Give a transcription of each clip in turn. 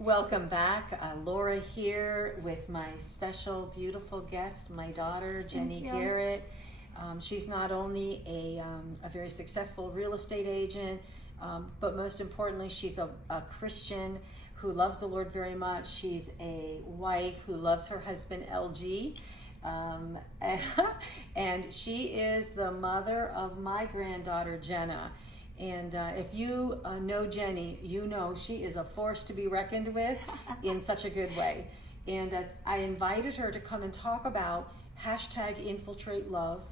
Welcome back. Laura here with my special, beautiful guest, my daughter, Jennie Garret. She's not only a very successful real estate agent, but most importantly, she's a Christian who loves the Lord very much. She's a wife who loves her husband, LG. And she is the mother of my granddaughter, Jenna. And if you know Jennie, you know she is a force to be reckoned with in such a good way. And I invited her to come and talk about #InfiltrateLove,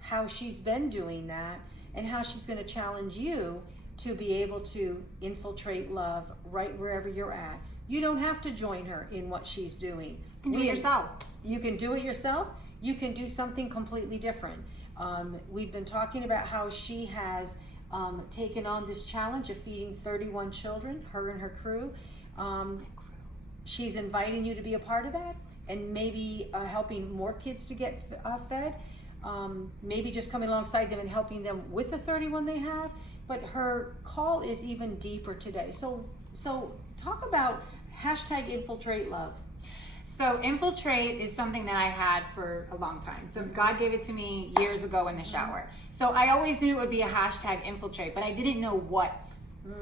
how she's been doing that, and how she's going to challenge you to be able to infiltrate love right wherever you're at. You don't have to join her in what she's doing. You can do it yourself. You can do it yourself. You can do something completely different. We've been talking about how she has taken on this challenge of feeding 31 children, her and her crew. She's inviting you to be a part of that and maybe helping more kids to get fed. Maybe just coming alongside them and helping them with the 31 they have. But her call is even deeper today. So talk about #InfiltrateLove. So infiltrate is something that I had for a long time. So God gave it to me years ago in the shower. So I always knew it would be a #infiltrate, but I didn't know what.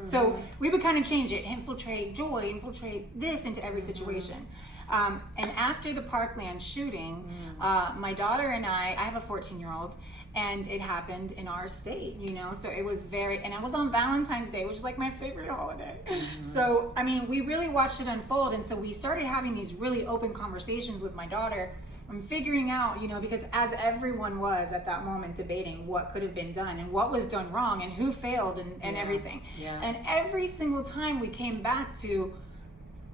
So we would kind of change it, infiltrate joy, infiltrate this into every situation. And after the Parkland shooting, my daughter and I have a 14-year-old, and it happened in our state, so it was and I was on Valentine's Day, which is like my favorite holiday. So, I mean, we really watched it unfold. And so we started having these really open conversations with my daughter and figuring out, because as everyone was at that moment debating what could have been done and what was done wrong and who failed and everything. Yeah. And every single time we came back to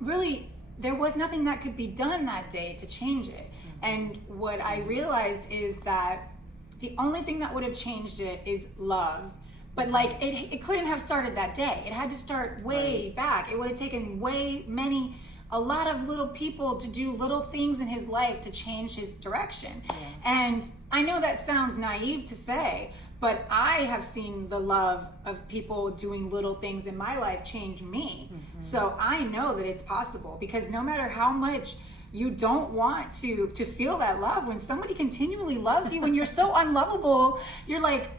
really, there was nothing that could be done that day to change it. And what I realized is that the only thing that would have changed it is love. But it couldn't have started that day. It had to start way back. It would have taken a lot of little people to do little things in his life to change his direction. Yeah. And I know that sounds naive to say, but I have seen the love of people doing little things in my life change me. So I know that it's possible, because no matter how much you don't want to feel that love, when somebody continually loves you and you're so unlovable, you're like,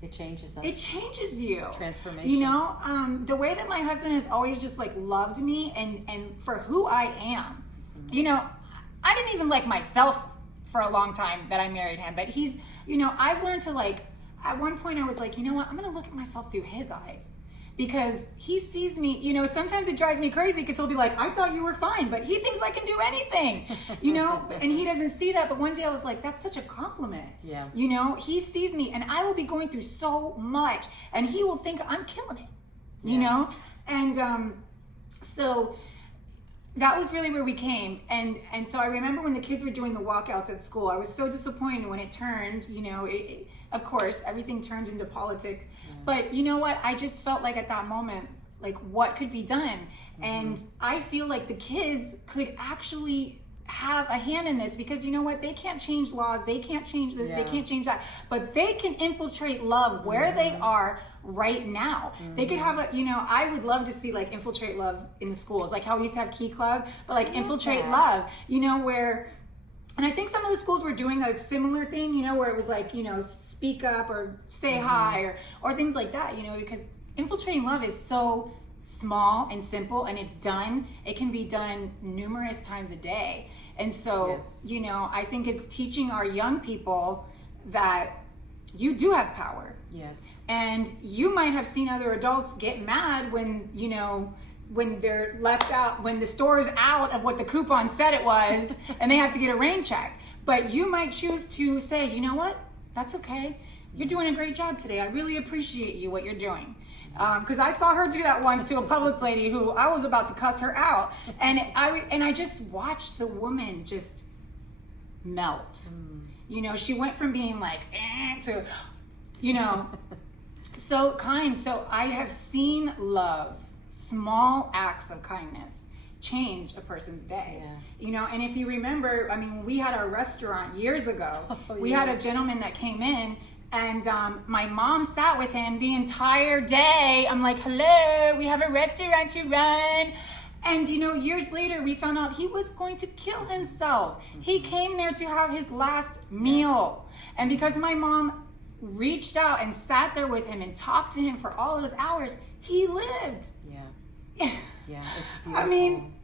it changes us. It changes you. Transformation. The way that my husband has always just loved me and for who I am. I didn't even like myself for a long time that I married him, but he's, I've learned to at one point I was like, you know what, I'm going to look at myself through his eyes. Because he sees me, sometimes it drives me crazy because he'll be like, I thought you were fine, but he thinks I can do anything, and he doesn't see that. But one day I was like, that's such a compliment. Yeah. He sees me and I will be going through so much and he will think I'm killing it, you know? And so that was really where we came. And so I remember when the kids were doing the walkouts at school, I was so disappointed when it turned, of course, everything turns into politics. But you know what? I just felt like at that moment, what could be done? And I feel like the kids could actually have a hand in this, because you know what? They can't change laws. They can't change this. They can't change that. But they can infiltrate love where they are right now. They could have I would love to see infiltrate love in the schools, like how we used to have Key Club, but infiltrate love, where. And I think some of the schools were doing a similar thing, where it was speak up or say hi or things like that, because infiltrating love is so small and simple, and it can be done numerous times a day. And so, I think it's teaching our young people that you do have power. Yes. And you might have seen other adults get mad when they're left out, when the store's out of what the coupon said it was, and they have to get a rain check. But you might choose to say, you know what? That's okay. You're doing a great job today. I really appreciate what you're doing. Because I saw her do that once to a Publix lady who I was about to cuss her out. And I just watched the woman just melt. She went from being to, so kind. So I have seen love, small acts of kindness, change a person's day. And if you remember, we had our restaurant years ago. We had a gentleman that came in And my mom sat with him the entire day. I'm like, hello, we have a restaurant to run. And years later, we found out he was going to kill himself. He came there to have his last meal. And because my mom reached out and sat there with him and talked to him for all those hours, he lived. Yeah, it's beautiful. I mean,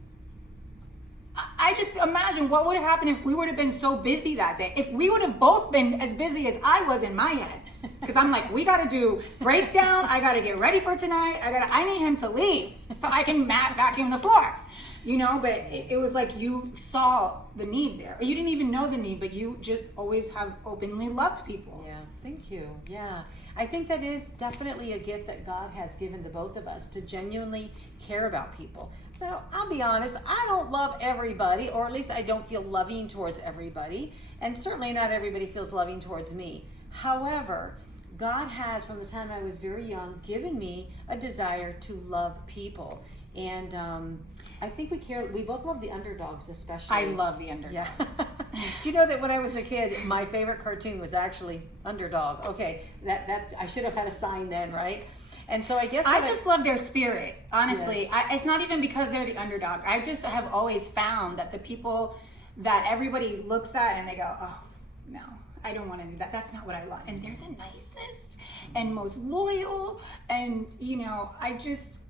I just imagine what would have happened if we would have been so busy that day. If we would have both been as busy as I was in my head. Because I'm like, we got to do breakdown. I got to get ready for tonight. I need him to leave so I can vacuum the floor. But it was like you saw the need there. You didn't even know the need, but you just always have openly loved people. Yeah, thank you. Yeah. I think that is definitely a gift that God has given to both of us, to genuinely care about people. Now, I'll be honest, I don't love everybody, or at least I don't feel loving towards everybody, and certainly not everybody feels loving towards me. However, God has, from the time I was very young, given me a desire to love people. And I think we both love the underdogs, especially. I love the underdogs. Yeah. Do you know that when I was a kid, my favorite cartoon was actually Underdog? Okay, that's I should have had a sign then, right? And so I guess I just love their spirit, honestly. Yes. It's not even because they're the underdog. I just have always found that the people that everybody looks at and they go, oh, no, I don't want to do that. That's not what I want. And they're the nicest and most loyal. And,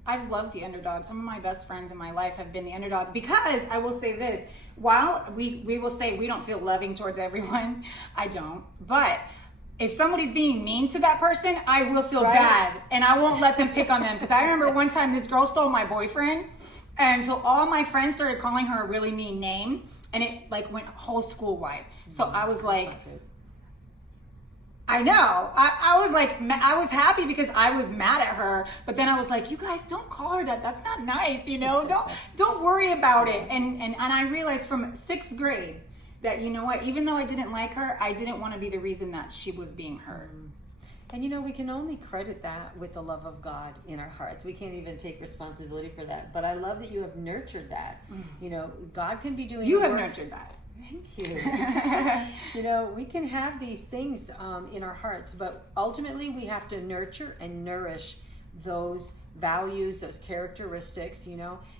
I've loved the underdog. Some of my best friends in my life have been the underdog, because I will say this, while we will say we don't feel loving towards everyone, I don't. But if somebody's being mean to that person, I will feel bad, and I won't let them pick on them. Because I remember one time this girl stole my boyfriend, and so all my friends started calling her a really mean name, and it went whole school wide. So I was like, I know. I was like, I was happy because I was mad at her, but then I was like, you guys don't call her that. That's not nice, Don't worry about it. And I realized from 6th grade that, even though I didn't like her, I didn't want to be the reason that she was being hurt. And we can only credit that with the love of God in our hearts. We can't even take responsibility for that. But I love that you have nurtured that. God can be doing. You have nurtured that. Thank you. We can have these things in our hearts, but ultimately we have to nurture and nourish those values, those characteristics,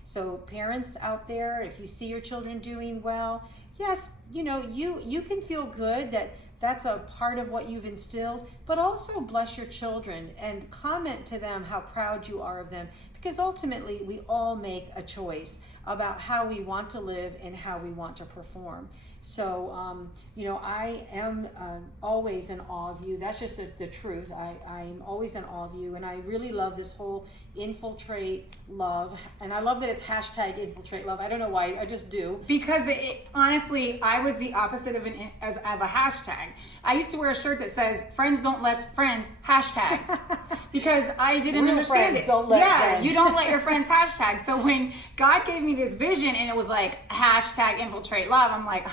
So parents out there, if you see your children doing well, yes, you can feel good that that's a part of what you've instilled, but also bless your children and comment to them how proud you are of them, because ultimately we all make a choice about how we want to live and how we want to perform. So, I am always in awe of you. That's just the truth. I'm always in awe of you, and I really love this whole infiltrate love, and I love that it's hashtag infiltrate love. I don't know why, I just do. Because honestly, I was the opposite of a hashtag. I used to wear a shirt that says "Friends don't let friends hashtag," because I didn't understand it. Don't let friends. You don't let your friends hashtag. So when God gave me this vision and it was like hashtag infiltrate love, I'm like,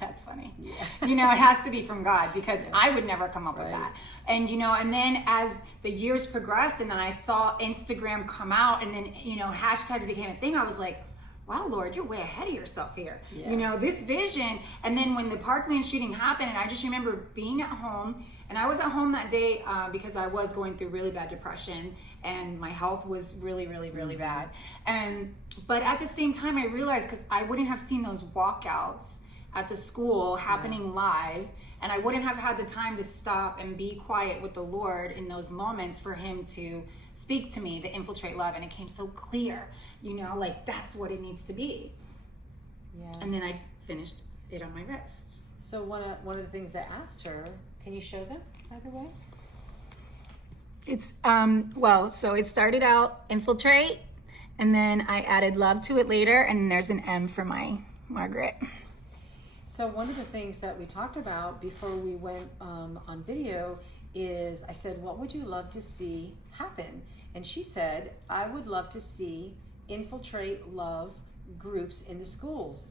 that's funny. Yeah. It has to be from God, because I would never come up with that. And and then as the years progressed, and then I saw Instagram come out, and then hashtags became a thing, I was like, wow, Lord, you're way ahead of yourself here. Yeah. This vision. And then when the Parkland shooting happened, and I just remember being at home, and I was at home that day because I was going through really bad depression, and my health was really, really, really bad. But at the same time, I realized, because I wouldn't have seen those walkouts at the school happening live, and I wouldn't have had the time to stop and be quiet with the Lord in those moments for him to speak to me, to infiltrate love. And it came so clear, that's what it needs to be. Yeah. And then I finished it on my wrist. So one of the things I asked her, can you show them either way? It's, so it started out infiltrate, and then I added love to it later, and there's an M for my Margaret. So one of the things that we talked about before we went on video is, I said, what would you love to see happen? And she said, I would love to see infiltrate love groups in the schools.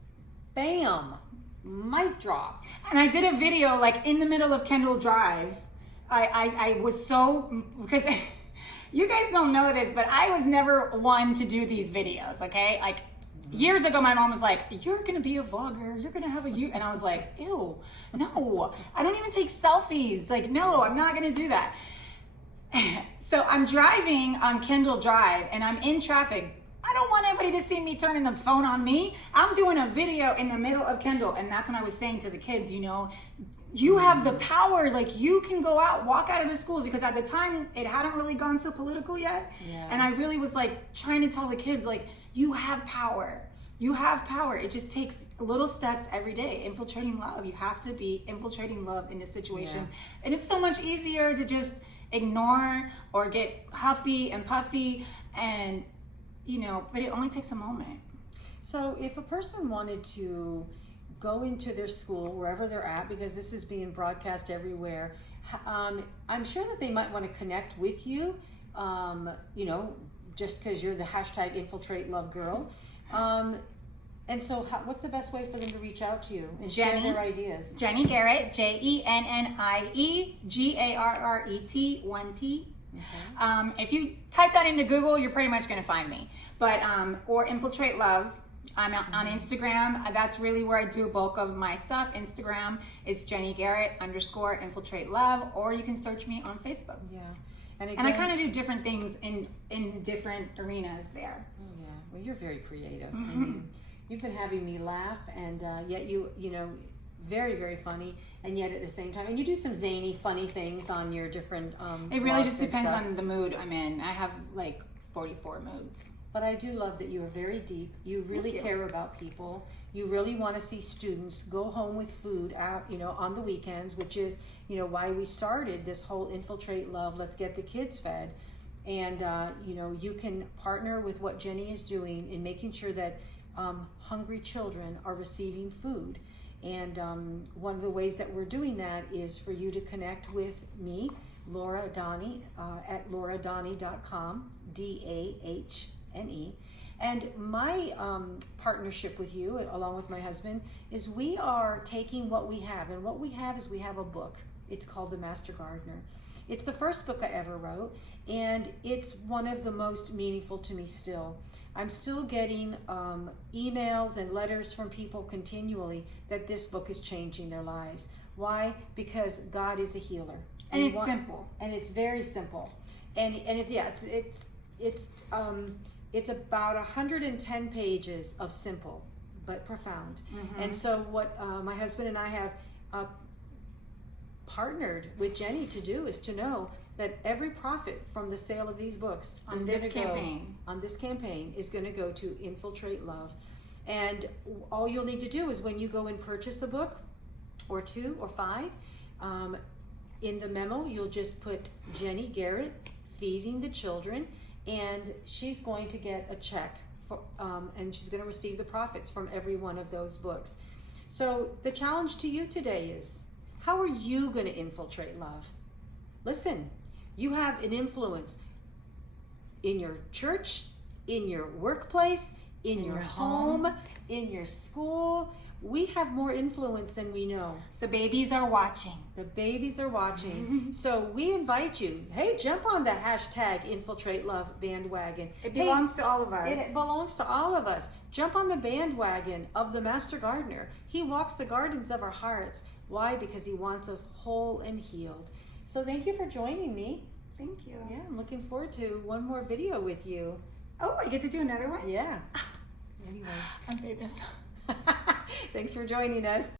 Bam! Mic drop. And I did a video in the middle of Kendall Drive. I was so, because you guys don't know this, but I was never one to do these videos, okay? Years ago, my mom was like, you're going to be a vlogger. You're going to have a and I was like, ew, no, I don't even take selfies. No, I'm not going to do that. So I'm driving on Kendall Drive, and I'm in traffic. I don't want anybody to see me turning the phone on me. I'm doing a video in the middle of Kendall. And that's when I was saying to the kids, you know, you have the power. Like, you can go out, walk out of the schools, because at the time it hadn't really gone so political yet. Yeah. And I really was like trying to tell the kids, like, you have power. You have power. It just takes little steps every day. Infiltrating love. You have to be infiltrating love into situations. Yeah. And it's so much easier to just ignore or get huffy and puffy, and, you know, but it only takes a moment. So if a person wanted to go into their school, wherever they're at, because this is being broadcast everywhere, I'm sure that they might want to connect with you, you know, just because you're the hashtag infiltrate love girl. And so what's the best way for them to reach out to you and share their ideas? Jennie Garret, Jennie Garret, 1T. Okay. If you type that into Google, you're pretty much going to find me. But or infiltrate love. I'm on Instagram. That's really where I do a bulk of my stuff. Instagram is Jennie Garret _ infiltrate love, or you can search me on Facebook. Yeah. And again, And I kind of do different things in different arenas there. Oh yeah. Well, you're very creative. I mean, you've been having me laugh, and yet you know, very, very funny, and yet at the same time, and you do some zany, funny things on your different. It really blogs just and depends stuff. on the mood I'm in. I have like 44 moods. But I do love that you are very deep. You really Thank you. care about people. You really want to see students go home with food out, you know, on the weekends, which is, you know, why we started this whole infiltrate love. Let's get the kids fed. And, you know, you can partner with what Jennie is doing in making sure that hungry children are receiving food. And one of the ways that we're doing that is for you to connect with me, Laura Donnie, at lauradonnie.com, DAHNE. And my partnership with you, along with my husband, is we are taking what we have. And what we have is we have a book. It's called The Master Gardener. It's the first book I ever wrote, and it's one of the most meaningful to me still. I'm still getting emails and letters from people continually that this book is changing their lives. Why? Because God is a healer. And it's simple. And it's very simple. And it's about 110 pages of simple but profound. And so what my husband and I have partnered with Jennie to do is to know that every profit from the sale of these books On this campaign is going to go to Infiltrate Love. And all you'll need to do is when you go and purchase a book or 2 or 5, in the memo you'll just put Jennie Garret feeding the children, and she's going to get a check for, and she's going to receive the profits from every one of those books. So the challenge to you today is, how are you going to infiltrate love? Listen, you have an influence in your church, in your workplace, in your home, in your school. We have more influence than we know. The babies are watching. The babies are watching. So we invite you, hey, jump on the hashtag Infiltrate Love bandwagon. It belongs to all of us. It belongs to all of us. Jump on the bandwagon of the Master Gardener. He walks the gardens of our hearts. Why? Because he wants us whole and healed. So thank you for joining me. Thank you. Yeah, I'm looking forward to one more video with you. Oh, I get to do another one? Yeah. Anyway. I'm famous. Thanks for joining us.